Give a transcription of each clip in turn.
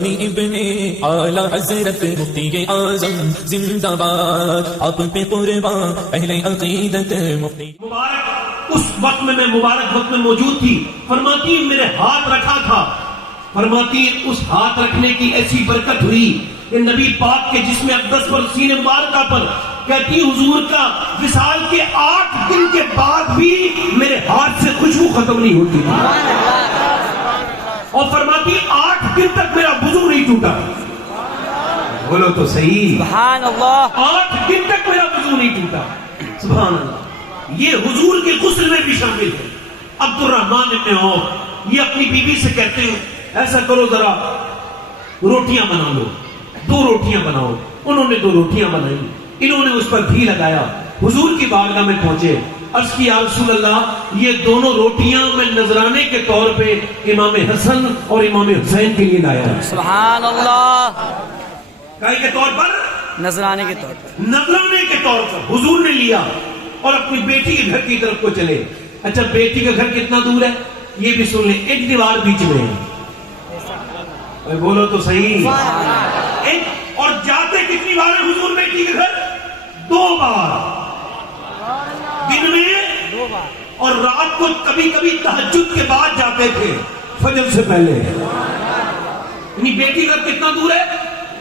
ابن اعلی حضرت مفتی اعظم زندہ باد، آپ پہ قربان اہل عقیدت مفتی مبارک اس وقت میں مبارک وقت میں موجود تھی، فرماتی میرے ہاتھ رکھا تھا، فرماتی اس ہاتھ رکھنے کی ایسی برکت ہوئی کہ نبی پاک کے جسم اقدس پر سینہ مبارکہ پر کہتی حضور کا وصال کے 8 دن کے بعد بھی میرے ہاتھ سے خوشبو ختم نہیں ہوتی تھی، اور فرماتی 8 دن تک میرا وضو نہیں ٹوٹا۔ بولو تو صحیح، سبحان اللہ، 8 دن تک میرا وضو نہیں ٹوٹا، سبحان اللہ۔ یہ حضور کے غسل میں بھی شامل ہے۔ عبد الرحمن ابن عوف یہ اپنی بیوی سے کہتے ہیں ایسا کرو ذرا روٹیاں بنا لو، 2 روٹیاں بناؤ۔ انہوں نے 2 روٹیاں بنائی، انہوں نے اس پر گھی لگایا، حضور کی بارگاہ میں پہنچے، عرض کی یا رسول اللہ یہ دونوں روٹیاں میں نذرانے کے طور پہ امام حسن اور امام حسین کے لیے لایا ہے۔ سبحان اللہ، کائے کے طور پر؟ نذرانے کے طور پر، نذرانے کے طور پر حضور نے لیا اور اپنی بیٹی کے گھر کی طرف کو چلے۔ اچھا بیٹی کا گھر کتنا دور ہے یہ بھی سن لیں، 1 دیوار بیچ میں ہے، بولو تو صحیح۔ اور جاتے کتنی بار ہے حضور بیٹی کے گھر؟ 2 بار، دن میں 2 بار، اور رات کو کبھی کبھی تہجد کے بعد جاتے تھے، فجر سے پہلے۔ یعنی بیٹی گھر کتنا دور ہے؟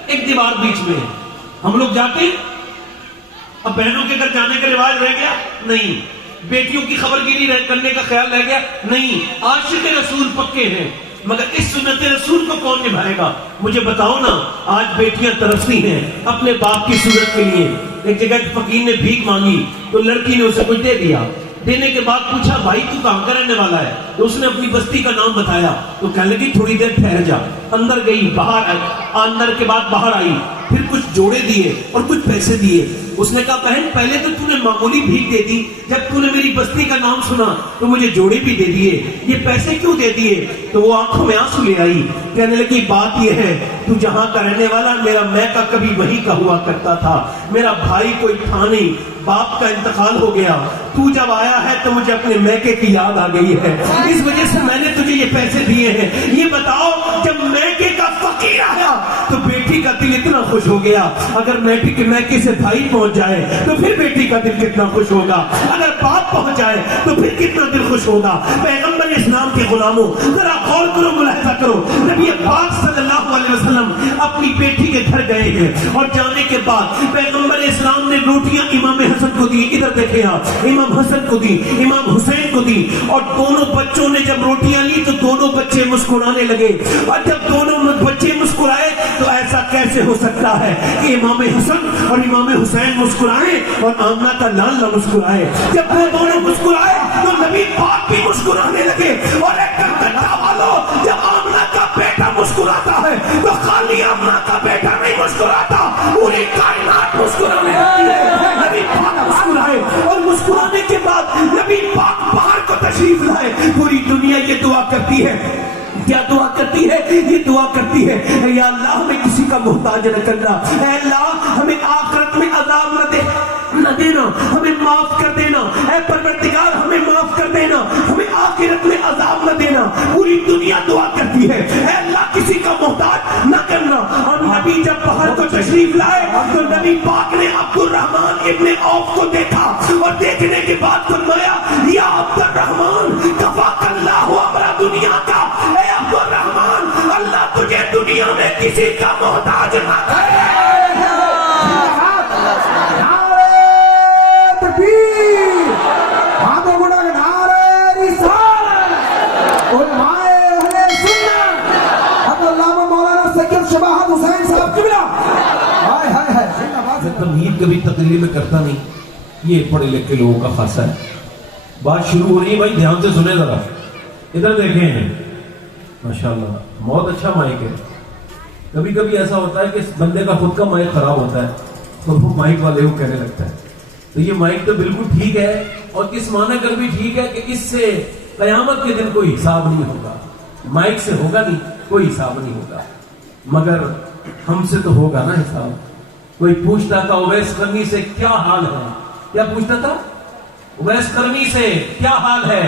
1 دیوار بیچ میں۔ ہم لوگ جاتے ہیں، اب بہنوں کے گھر جانے کا رواج رہ گیا نہیں، بیٹیوں کی خبر گیری کرنے کا خیال رہ گیا نہیں۔ عاشق رسول پکے ہیں، مگر اس سنت رسول کو کون نبھائے گا؟ مجھے بتاؤ نا، آج بیٹیاں ترستی ہیں اپنے باپ کی صورت کے لیے۔ ایک جگہ فقیر نے بھیک مانگی تو لڑکی نے اسے کچھ دے دیا، دینے کے بعد پوچھا بھائی تو کہاں کا رہنے والا ہے؟ تو اس نے اپنی بستی کا نام بتایا، تو کہنے لگی تھوڑی دیر ٹھہر جا۔ اندر گئی، باہر اندر کے بعد باہر آئی، پھر کچھ جوڑے دیے اور کچھ پیسے دیے۔ اس نے کہا بہن پہلے تو نے معمولی بھیک دے دی، جب نے میری بستی کا نام سنا تو مجھے جوڑے بھی دے دیے، یہ پیسے کیوں دے دیے؟ تو وہ آنکھوں میں آنسو لے آئی، کہنے لگی بات یہ ہے تو جہاں کا رہنے والا، میرا میکا کبھی وہی کا ہوا کرتا تھا، میرا بھائی کوئی تھا نہیں، باپ کا انتقال ہو گیا، تو جب آیا ہے تو مجھے اپنے میکے کی یاد آ گئی ہے، اس وجہ سے میں نے تجھے یہ پیسے دیے ہیں۔ یہ بتاؤ جب میکے کا فقیر آیا تو بیٹی کا دل اتنا خوش ہو گیا، اگر میکے سے بھائی پہنچ جائے تو پھر بیٹی کا دل کتنا خوش ہوگا، اگر باپ پہنچ جائے تو پھر کتنا دل خوش ہوگا۔ پیغمبر اسلام کے غلاموں ذرا غور کرو، ملاحظہ کرو، نبی پاک صلی اللہ علیہ وسلم اپنی بیٹی کے گھر گئے ہیں، اور جانے کے بعد پیغمبر اسلام نے روٹیاں امام حسن کو دی، ادھر دیکھیں آپ، امام حسن کو دی، امام حسین کو دی، اور دونوں بچوں نے جب روٹیاں لی تو دونوں بچے مسکرانے لگے، اور جب دونوں بچے مسکرائے تو ایسا کیسے ہو سکتا ہے کہ امام حسن اور امام حسین مسکرائے اور آمنہ کا لال نہ مسکرائے؟ جب وہ دونوں مسکرائے تو نبی پاک بھی مسکرانے لگے، اور ایک کلکتہ والوں جب آمنہ کا بیٹا مسکراتا ہے تو خالی آمنہ کا بیٹا نہیں مسکراتا، پوری کائنات مسکرانے لگتی ہے۔ نبی پاک مسکرائے، اور مسکرانے کے بعد نبی پاک باہر کو تشریف لائے، پوری دنیا یہ دعا کرتی ہے، کیا دعا کرتی ہے؟ یہ دعا کرتی ہے یا اللہ ہمیں کسی کا محتاج نہ کرنا، اے اللہ ہمیں آخرت میں عذاب نہ دینا، ہمیں معاف کر دینا، اے پروردگار ہمیں معاف کر دینا، ہمیں آخرت میں عذاب نہ دینا۔ پوری دنیا دعا کرتی ہے اے اللہ کسی کا محتاج نہ کرنا۔ اور نبی جب باہر کو تشریف لائے تو نبی پاک نے عبد الرحمن ابن عوف کو دیکھا، اور دیکھنے کے بعد فرمایا یا عبد الرحمن کفاک اللہ امر دنیا کا، اے عبد الرحمن اللہ تجھے دنیا میں کسی کا محتاج نہ کرے۔ تمہید کبھی تقریر میں کرتا نہیں، یہ پڑھے لکھے لوگوں کا خاصہ ہے۔ بات شروع ہو رہی ہے بھائی دھیان سے سنیں ذرا، ادھر دیکھیں، ماشاءاللہ بہت اچھا مائک ہے۔ کبھی کبھی ایسا ہوتا ہے کہ بندے کا خود کا مائک خراب ہوتا ہے تو وہ مائک والے کو کہنے لگتا ہے، تو یہ مائک تو بالکل ٹھیک ہے، اور اس معنی کر بھی ٹھیک ہے کہ اس سے قیامت کے دن کوئی حساب نہیں ہوگا، مائک سے ہوگا نہیں، کوئی حساب نہیں ہوگا، مگر ہم سے تو ہوگا نا حساب۔ کوئی پوچھتا تھا اویس قرنی سے کیا حال ہے، کیا پوچھتا تھا؟ اویس قرنی سے کیا حال ہے؟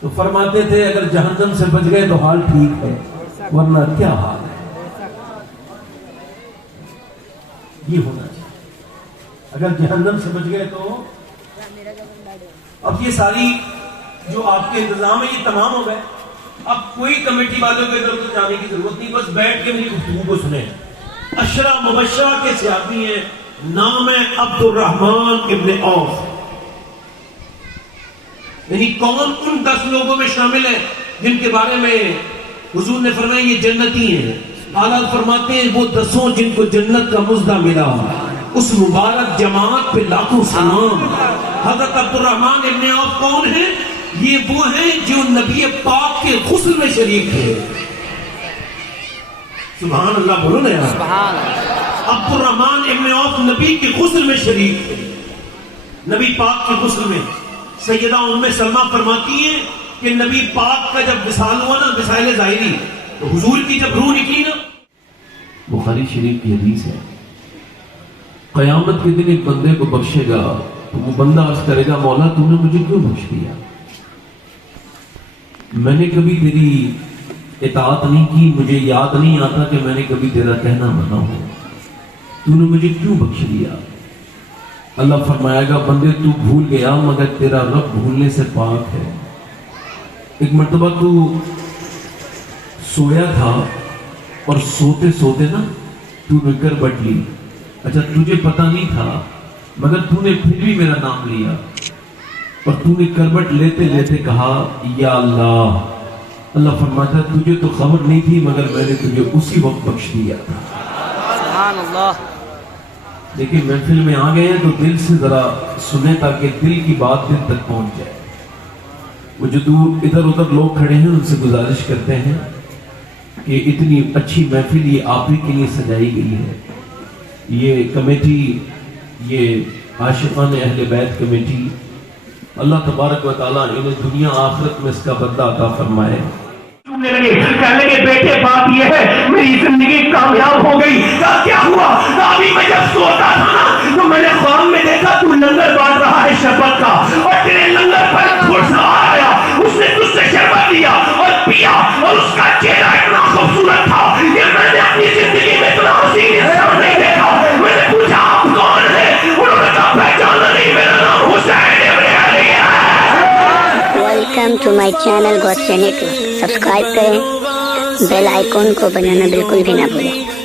تو فرماتے تھے اگر جہنم سے بچ گئے تو حال ٹھیک ہے، ورنہ کیا حال ہے۔ یہ ہونا چاہیے. اگر جہنم سے بچ گئے تو اب یہ ساری جو آپ کے انتظام ہے یہ تمام ہو گئے. اب کوئی کمیٹی والوں کے ادھر ادھر جانے کی ضرورت نہیں, بس بیٹھ کے میری گفتگو کو سنیں. عشرہ مبشرہ کے صحابی ہیں, نام ہے عبد الرحمن ابن عوف. یعنی کون ان 10 لوگوں میں شامل ہیں جن کے بارے میں حضور نے فرمایا یہ جنتی ہیں. اعلیٰ فرماتے ہیں وہ 10 جن کو جنت کا مزدہ ملا, اس مبارک جماعت پہ لاکھوں سلام. حضرت عبد الرحمن ابن عوف کون ہیں؟ یہ وہ ہیں جو نبی پاک کے غسل میں شریک تھے. سبحان اللہ بولو نا یار. عبد الرحمن ابن عوف نبی کے غسل میں شریک تھے. نبی پاک کے غسل میں سیدہ ام سلمہ فرماتی ہیں کہ نبی پاک کا جب وصال ہوا نا, وصال ظاہری, تو حضور کی جب روح نکلی نا, بخاری شریف کی حدیث ہے, قیامت کے دن ایک بندے کو بخشے گا تو وہ بندہ عرض کرے گا مولا تو نے مجھے کیوں بخش دیا؟ میں نے کبھی تیری اطاعت نہیں کی, مجھے یاد نہیں آتا کہ میں نے کبھی تیرا کہنا مانا ہو, تو نے مجھے کیوں بخش دیا؟ اللہ فرمائے گا بندے تو بھول گیا مگر تیرا رب بھولنے سے پاک ہے. ایک مرتبہ تو سویا تھا اور سوتے سوتے نا تو نے کربٹ لی. اچھا تجھے پتا نہیں تھا مگر تو نے پھر بھی میرا نام لیا اور تو نے کربٹ لیتے لیتے کہا یا اللہ. اللہ فرماتا ہے تجھے تو خبر نہیں تھی مگر میں نے تجھے اسی وقت بخش دیا. سبحان اللہ. لیکن محفل میں آ گئے ہیں تو دل سے ذرا سنیں تاکہ دل کی بات دل تک پہنچ جائے. وہ جو دور ادھر ادھر لوگ کھڑے ہیں ان سے گزارش کرتے ہیں کہ اتنی اچھی محفل یہ آپ ہی کے لیے سجائی گئی ہے. یہ کمیٹی, یہ عاشقان اہل بیت کمیٹی, اللہ تبارک و تعالیٰ انہیں دنیا آخرت میں اس کا بدلہ عطا فرمائے. کہنے لگے بیٹے بات یہ ہے میری زندگی کامیاب ہو گئی. کیا ہوا؟ ابھی میں جب سوتا تھا نا تو میں نے خواب میں دیکھا تو لنگر بانٹ رہا ہے شربت کا, اور تیرے لنگر پر گھڑسوار آیا, اس نے تجھ سے شربت لیا اور پیا, اور اس کا چہرہ اتنا خوبصورت تھا کہ میں نے اپنی زندگی میں اتنا حسین انسان نہیں دیکھا. میں نے پوچھا آپ کون ہیں؟ انہوں نے کہا پہچانا نہیں, میرا نام حسین ابن علی ہے. Welcome to my channel ghost network. Subscribe کریں, بیل آئیکن کو بجانا بالکل بھی نہ بھولیں.